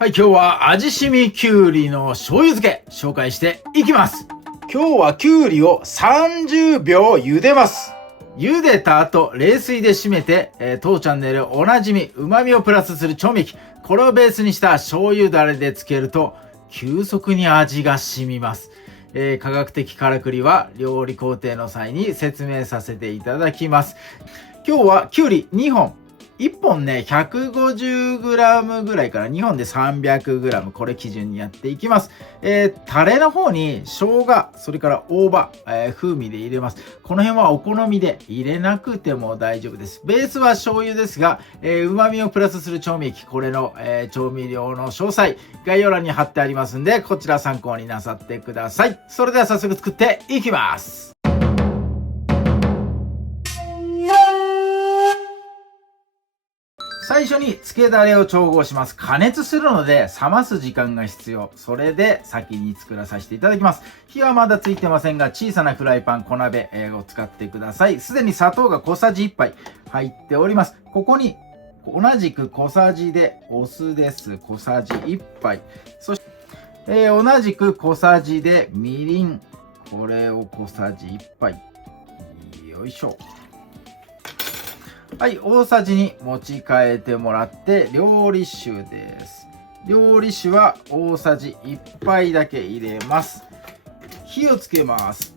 はい、今日は味しみきゅうりの醤油漬け紹介していきます。今日はきゅうりを30秒茹でます。茹でた後、冷水で締めて、当チャンネルおなじみ旨味をプラスする調味液、これをベースにした醤油だれで漬けると急速に味が染みます。科学的からくりは料理工程の際に説明させていただきます。今日はきゅうり2本。1本ね、150g ぐらいから2本で 300g、これ基準にやっていきます。タレの方に生姜、それから大葉、風味で入れます。この辺はお好みで入れなくても大丈夫です。ベースは醤油ですが、旨味をプラスする調味液、これの、調味料の詳細、概要欄に貼ってありますんで、こちら参考になさってください。それでは早速作っていきます。最初に漬けだれを調合します。加熱するので冷ます時間が必要。それで先に作らさせていただきます。火はまだついてませんが、小さなフライパン、小鍋を使ってください。すでに砂糖が小さじ1杯入っております。ここに同じく小さじでお酢です。小さじ1杯。そして、同じく小さじでみりん。これを小さじ1杯。よいしょ。はい、大さじに持ち替えてもらって料理酒です。料理酒は大さじ1杯だけ入れます。火をつけます。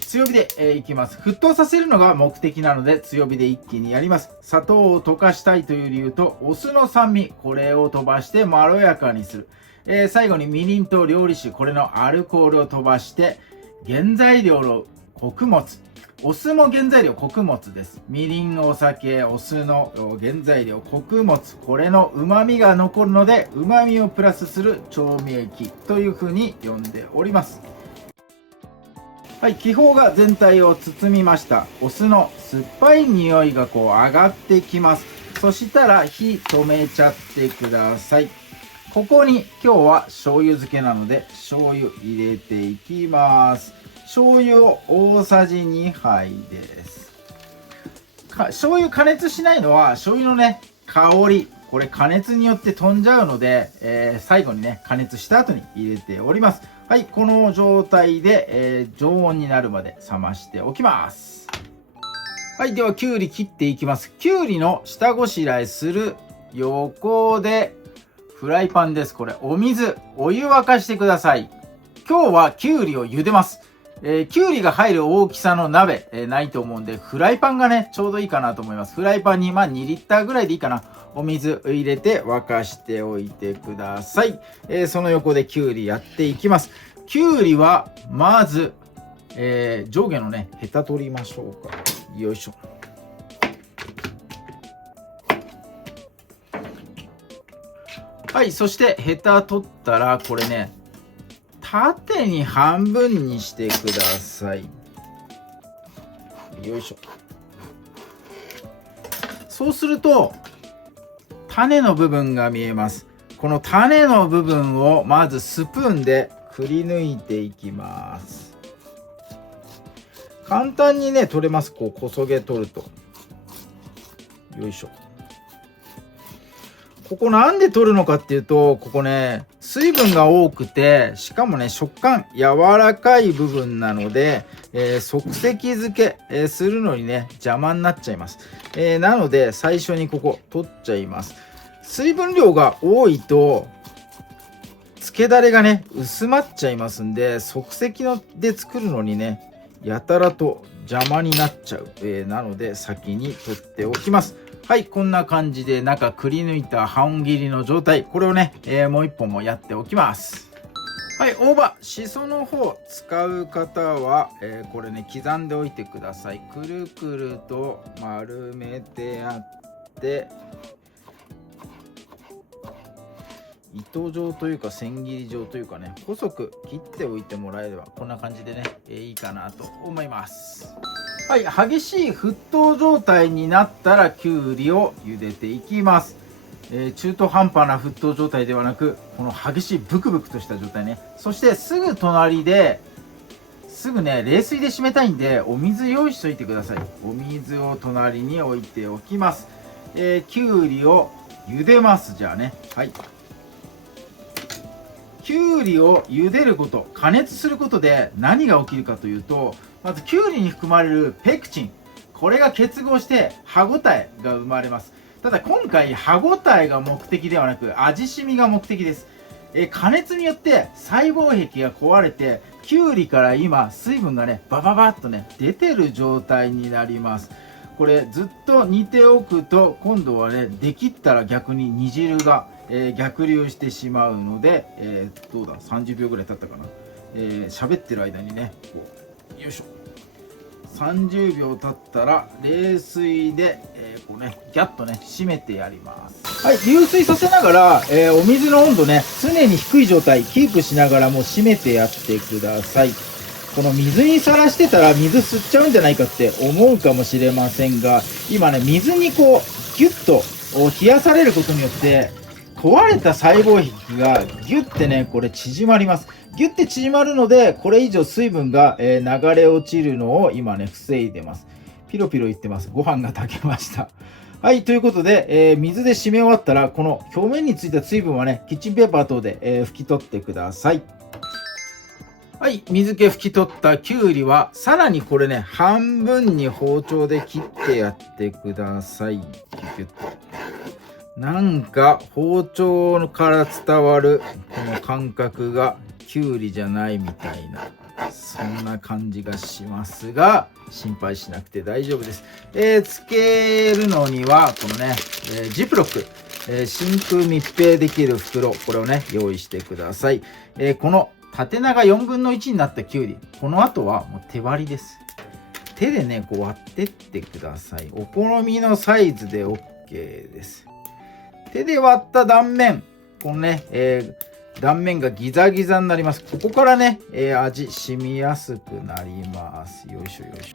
強火で、いきます。沸騰させるのが目的なので強火で一気にやります。砂糖を溶かしたいという理由とお酢の酸味、これを飛ばしてまろやかにする。最後にみりんと料理酒、これのアルコールを飛ばして原材料の穀物、お酢も原材料穀物です。みりん、お酒、お酢の原材料穀物、これの旨味が残るので旨味をプラスする調味液というふうに呼んでおります。はい、気泡が全体を包みました。お酢の酸っぱい匂いが上がってきます。そしたら火止めちゃってください。ここに今日は醤油漬けなので醤油入れていきます。醤油を大さじ2杯です。醤油加熱しないのは醤油のね、香り、これ加熱によって飛んじゃうので、最後にね、加熱した後に入れております。はい、この状態で、常温になるまで冷ましておきます。はい、ではきゅうり切っていきます。きゅうりの下ごしらえする横でフライパンです。これお湯沸かしてください。今日はきゅうりを茹でます。きゅうりが入る大きさの鍋、ないと思うんで、フライパンがね、ちょうどいいかなと思います。フライパンに2リッターぐらいでいいかな。お水入れて沸かしておいてください。その横できゅうりやっていきます。きゅうりは、まず、上下のね、ヘタ取りましょうか。よいしょ。はい、そしてヘタ取ったら、これね、縦に半分にしてください。よいしょ。そうすると種の部分が見えます。この種の部分をまずスプーンでくり抜いていきます。簡単にね取れます。こそげ取ると。よいしょ。ここなんで取るのかっていうと、ここね、水分が多くて、しかもね、食感柔らかい部分なので、即席漬け、するのにね、邪魔になっちゃいます。なので、最初にここ取っちゃいます。水分量が多いと、漬けだれがね、薄まっちゃいますんで、即席で作るのにね、やたらと邪魔になっちゃう。なので、先に取っておきます。はい、こんな感じで中くり抜いた半切りの状態。これをね、もう一本もやっておきます。はい、大葉、しその方使う方は、これね、刻んでおいてください。くるくると丸めてやって、糸状というか千切り状というかね、細く切っておいてもらえれば、こんな感じでね、いいかなと思います。はい、激しい沸騰状態になったらきゅうりを茹でていきます。中途半端な沸騰状態ではなく、この激しいブクブクとした状態ね。そしてすぐ隣で、すぐね、冷水で締めたいんで、お水用意しといてください。お水を隣に置いておきます。きゅうりを茹でます。じゃあね。はい。きゅうりを茹でること、加熱することで何が起きるかというと、まずきゅうりに含まれるペクチン、これが結合して歯ごたえが生まれます。ただ今回歯ごたえが目的ではなく味しみが目的です。加熱によって細胞壁が壊れて、きゅうりから今水分がねバババッとね出てる状態になります。これずっと煮ておくと今度はねできったら逆に煮汁が、逆流してしまうので、どうだ30秒ぐらい経ったかな、喋ってる間にねこうよいしょ30秒経ったら冷水で、こうねギャッとね締めてやります。はい、流水させながら、お水の温度ね常に低い状態キープしながらもう締めてやってください。この水にさらしてたら水吸っちゃうんじゃないかって思うかもしれませんが、今ね水にこうギュッと冷やされることによって壊れた細胞壁がギュッてねこれ縮まります。ギュッて縮まるのでこれ以上水分が流れ落ちるのを今ね防いでます。ピロピロいってます。ご飯が炊けました。はい、ということで、水で締め終わったらこの表面についた水分はねキッチンペーパー等で、拭き取ってください。はい、水気拭き取ったきゅうりはさらにこれね半分に包丁で切ってやってください。キュキュッとなんか包丁から伝わるこの感覚がきゅうりじゃないみたいな、そんな感じがしますが心配しなくて大丈夫です。つけるのにはこのね、ジップロック、真空密閉できる袋、これをね用意してください。この縦長4分の1になったきゅうり、この後はもう手割りです。手でねこう割ってってください。お好みのサイズで OK です。手で割った断面、このね、断面がギザギザになります。ここからね、味染みやすくなります。よいしょよいし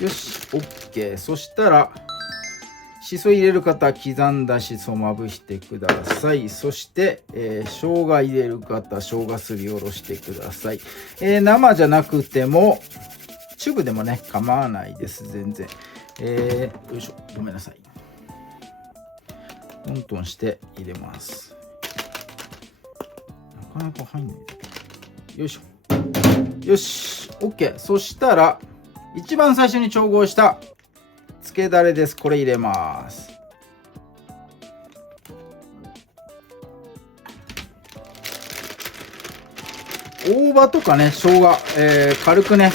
ょ。よし OK。 そしたらしそ入れる方、刻んだしそまぶしてください。そして、生姜入れる方、生姜すりおろしてください。生じゃなくてもチューブでもね構わないです。全然。よいしょ、ごめんなさい。トントンして入れます。なかなか入んない。よいしょ。よし OK。 そしたら一番最初に調合したつけだれです。これ入れます。大葉とかね生姜、軽くね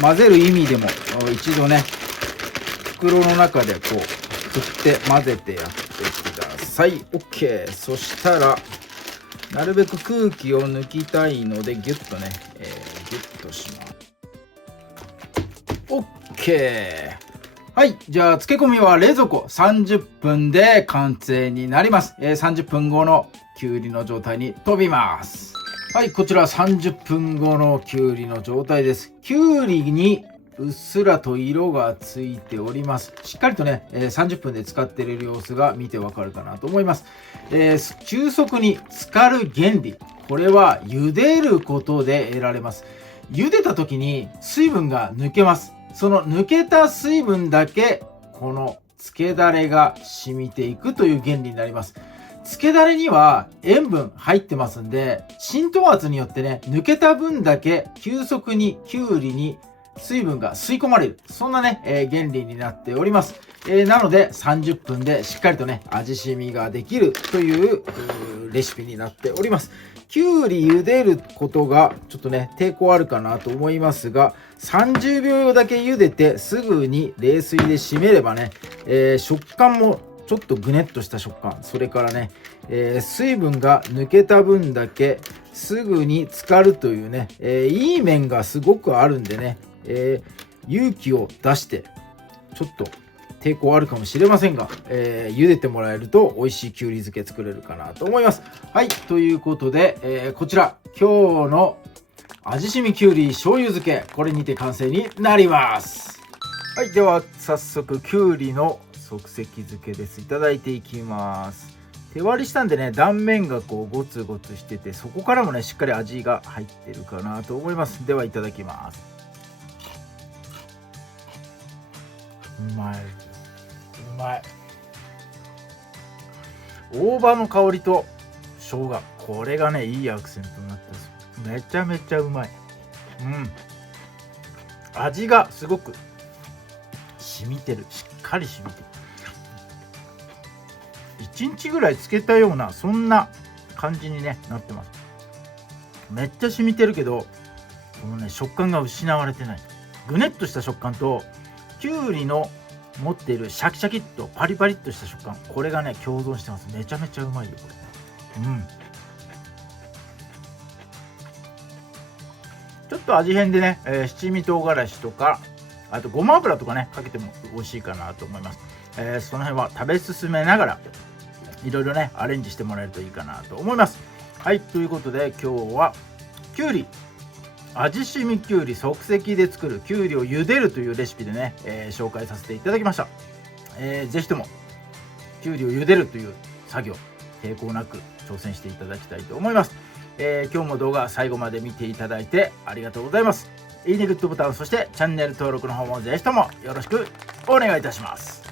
混ぜる意味でも一度ね袋の中でこう振って混ぜてやってください。 OK。 そしたらなるべく空気を抜きたいのでギュッとね、ギュッとします。 OK。 はい、じゃあ漬け込みは冷蔵庫30分で完成になります。30分後のきゅうりの状態に飛びます。はい、こちら30分後のきゅうりの状態です。きゅうりにうっすらと色がついております。しっかりとね、30分で使っている様子が見てわかるかなと思います。急速に浸かる原理、これは茹でることで得られます。茹でた時に水分が抜けます。その抜けた水分だけこの漬けだれが染みていくという原理になります。漬けだれには塩分入ってますんで、浸透圧によってね抜けた分だけ急速にきゅうりに水分が吸い込まれる、そんなね、原理になっております。なので30分でしっかりとね味しみができるというレシピになっております。きゅうり茹でることがちょっとね抵抗あるかなと思いますが、30秒だけ茹でてすぐに冷水で締めればね、食感もちょっとぐねっとした食感、それからね、水分が抜けた分だけすぐに浸かるというね、いい面がすごくあるんでね、勇気を出してちょっと抵抗あるかもしれませんが、茹でてもらえると美味しいきゅうり漬け作れるかなと思います。はい、ということで、こちら今日の味しみきゅうり醤油漬け、これにて完成になります。はい、では早速きゅうりの即席漬けです。いただいていきます。手割りしたんでね断面がこうゴツゴツしてて、そこからもねしっかり味が入ってるかなと思います。ではいただきます。うまい、うまい。大葉の香りと生姜、これがねいいアクセントになってます。めちゃめちゃうまい。味がすごく染みてる、しっかり染みてる。1日ぐらいつけたようなそんな感じに、ね、なってます。めっちゃ染みてるけど、このね食感が失われてない。ぐねっとした食感ときゅうりの持っているシャキシャキっとパリパリっとした食感、これがね共存してます。めちゃめちゃうまいよこれ。ちょっと味変でね、七味唐辛子とか、あとごま油とかねかけても美味しいかなと思います。その辺は食べ進めながらいろいろねアレンジしてもらえるといいかなと思います。はい、ということで今日はきゅうり味しみきゅうり即席で作るきゅうりを茹でるというレシピでね、紹介させていただきました。ぜひともきゅうりを茹でるという作業抵抗なく挑戦していただきたいと思います。今日も動画最後まで見ていただいてありがとうございます。いいねグッドボタン、そしてチャンネル登録の方もぜひともよろしくお願いいたします。